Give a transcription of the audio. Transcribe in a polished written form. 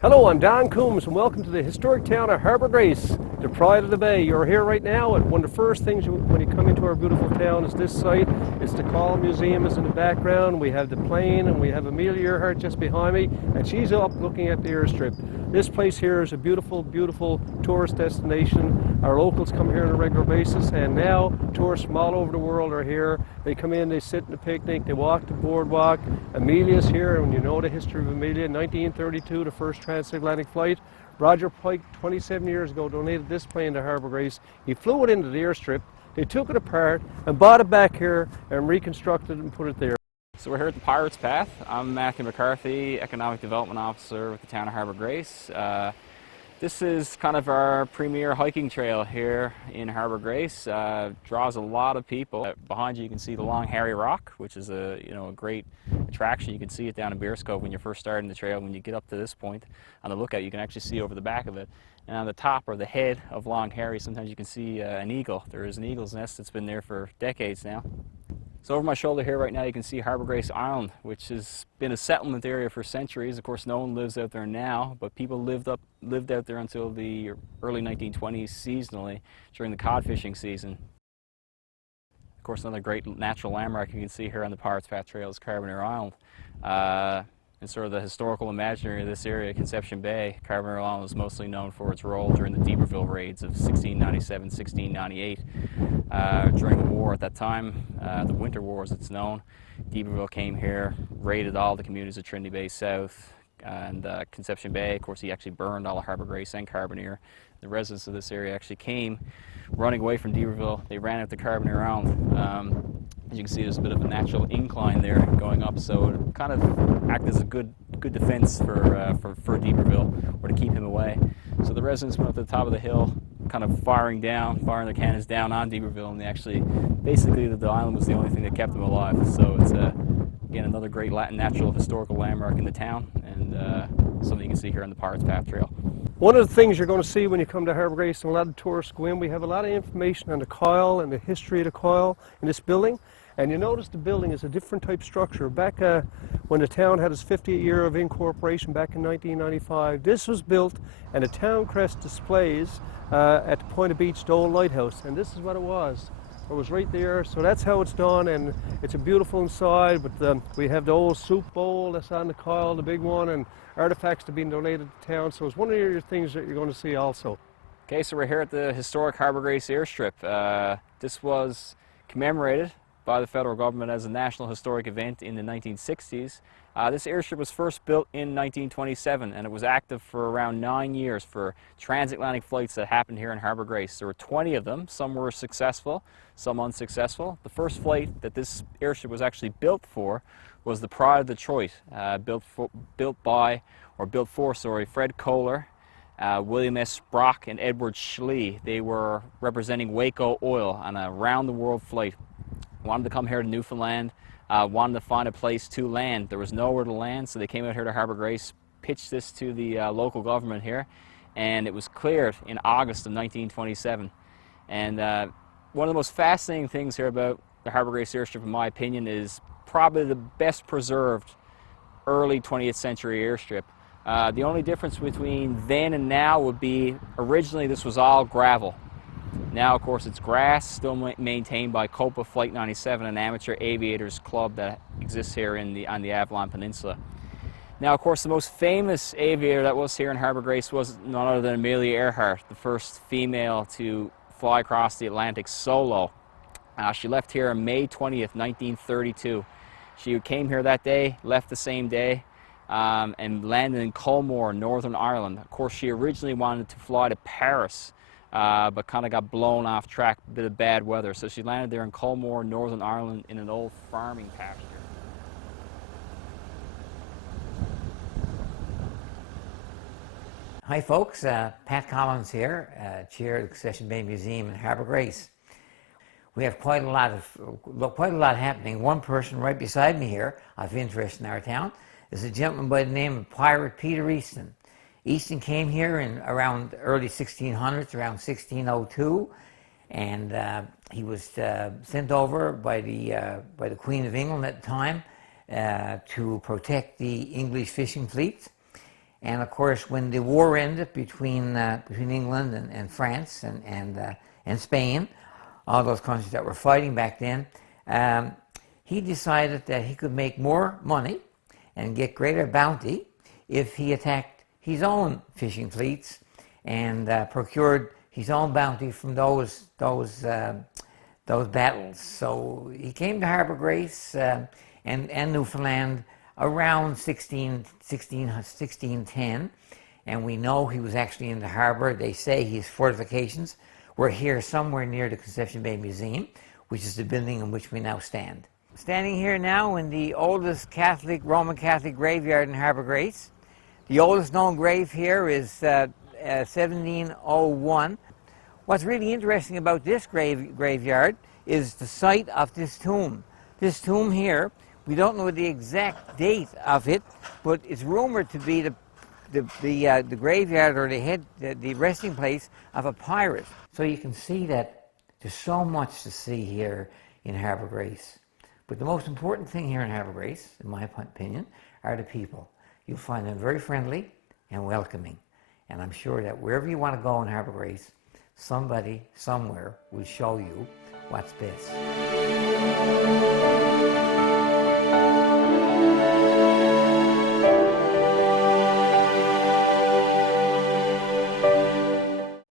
Hello, I'm Don Coombs and welcome to the historic town of Harbour Grace, the pride of the bay. You're here right now, and one of the first things when you come into our beautiful town is this site. It's the Call Museum is in the background. We have the plane and we have Amelia Earhart just behind me, and she's up looking at the Airstrip. This place here is a beautiful, beautiful tourist destination. Our locals come here on a regular basis, and now tourists from all over the world are here. They come in, they sit in a picnic, they walk the boardwalk. Amelia's here, and you know the history of Amelia. 1932, the first transatlantic flight. Roger Pike, 27 years ago, donated this plane to Harbour Grace. He flew it into the Airstrip. They took it apart and brought it back here and reconstructed it and put it there. So we're here at the Pirates Path. I'm Matthew McCarthy, Economic Development Officer with the town of Harbour Grace. This is kind of our premier hiking trail here in Harbour Grace. Draws a lot of people. Behind you can see the Long Harry Rock, which is a great attraction. You can see it down in Beerscope when you're first starting the trail. When you get up to this point on the lookout, you can actually see over the back of it. And on the top or the head of Long Harry, sometimes you can see an eagle. There is an eagle's nest that's been there for decades now. So over my shoulder here right now you can see Harbour Grace Island, which has been a settlement area for centuries. Of course, no one lives out there now, but people lived out there until the early 1920s seasonally during the cod fishing season. Of course, another great natural landmark you can see here on the Pirates Path Trail is Carbonear Island. And sort of the historical imaginary of this area, Conception Bay, Carbonear Island is mostly known for its role during the d'Iberville raids of 1697, 1698. During the war at that time, the Winter War as it's known, d'Iberville came here, raided all the communities of Trinity Bay South and Conception Bay. Of course, he actually burned all of Harbour Grace and Carbonear. The residents of this area actually came running away from d'Iberville. They ran out to Carbonear Island. As you can see, there's a bit of a natural incline there going up, so it kind of acted as a good defense for d'Iberville, or to keep him away. So the residents went up to the top of the hill, kind of firing their cannons down on d'Iberville, and they actually, basically, the island was the only thing that kept them alive. So it's again another great natural historical landmark in the town, and something you can see here on the Pirates Path Trail. One of the things you're going to see when you come to Harbour Grace, and a lot of tourists go in, we have a lot of information on the coil and the history of the coil in this building. And you notice the building is a different type structure. Back when the town had its 50th year of incorporation back in 1995, this was built, and the town crest displays at the Point of Beach, the old lighthouse. And this is what it was. It was right there, so that's how it's done, and it's a beautiful inside. But we have the old soup bowl that's on the coil, the big one, and artifacts that have been donated to town. So it's one of your things that you're going to see also. Okay, so we're here at the historic Harbour Grace Airstrip. This was commemorated by the federal government as a national historic event in the 1960s. This airstrip was first built in 1927, and it was active for around 9 years for transatlantic flights that happened here in Harbour Grace. There were 20 of them. Some were successful, some unsuccessful. The first flight that this airstrip was actually built for was the Pride of Detroit, built for Fred Kohler, William S. Brock, and Edward Schley. They were representing Waco Oil on a round-the-world flight. Wanted to come here to Newfoundland, wanted to find a place to land. There was nowhere to land, so they came out here to Harbour Grace, pitched this to the local government here, and it was cleared in August of 1927. And one of the most fascinating things here about the Harbour Grace Airstrip, in my opinion, is probably the best preserved early 20th century airstrip. The only difference between then and now would be originally this was all gravel. Now, of course, it's grass, still maintained by Copa Flight 97, an amateur aviators club that exists here on the Avalon Peninsula. Now, of course, the most famous aviator that was here in Harbour Grace was none other than Amelia Earhart, the first female to fly across the Atlantic solo. She left here on May 20th, 1932. She came here that day, left the same day, and landed in Culmore, Northern Ireland. Of course, she originally wanted to fly to Paris, but kind of got blown off track, a bit of bad weather. So she landed there in Culmore, Northern Ireland, in an old farming pasture. Hi folks, Pat Collins here, Chair of the Conception Bay Museum in Harbour Grace. We have quite a lot happening. One person right beside me here of interest in our town is a gentleman by the name of Pirate Peter Easton. Easton came here in around early 1600s, around 1602, and he was sent over by the Queen of England at the time to protect the English fishing fleet. And of course, when the war ended between England and France and Spain, all those countries that were fighting back then, he decided that he could make more money and get greater bounty if he attacked his own fishing fleets and procured his own bounty from those battles. So he came to Harbour Grace and Newfoundland around 1610, and we know he was actually in the harbour. They say his fortifications were here somewhere near the Conception Bay Museum, which is the building in which we now stand. Standing here now in the oldest Roman Catholic graveyard in Harbour Grace. The oldest known grave here is 1701. What's really interesting about this graveyard is the site of this tomb. This tomb here, we don't know the exact date of it, but it's rumored to be the graveyard or the resting place of a pirate. So you can see that there's so much to see here in Harbour Grace. But the most important thing here in Harbour Grace, in my opinion, are the people. You'll find them very friendly and welcoming. And I'm sure that wherever you want to go in Harbour Grace, somebody somewhere will show you what's best.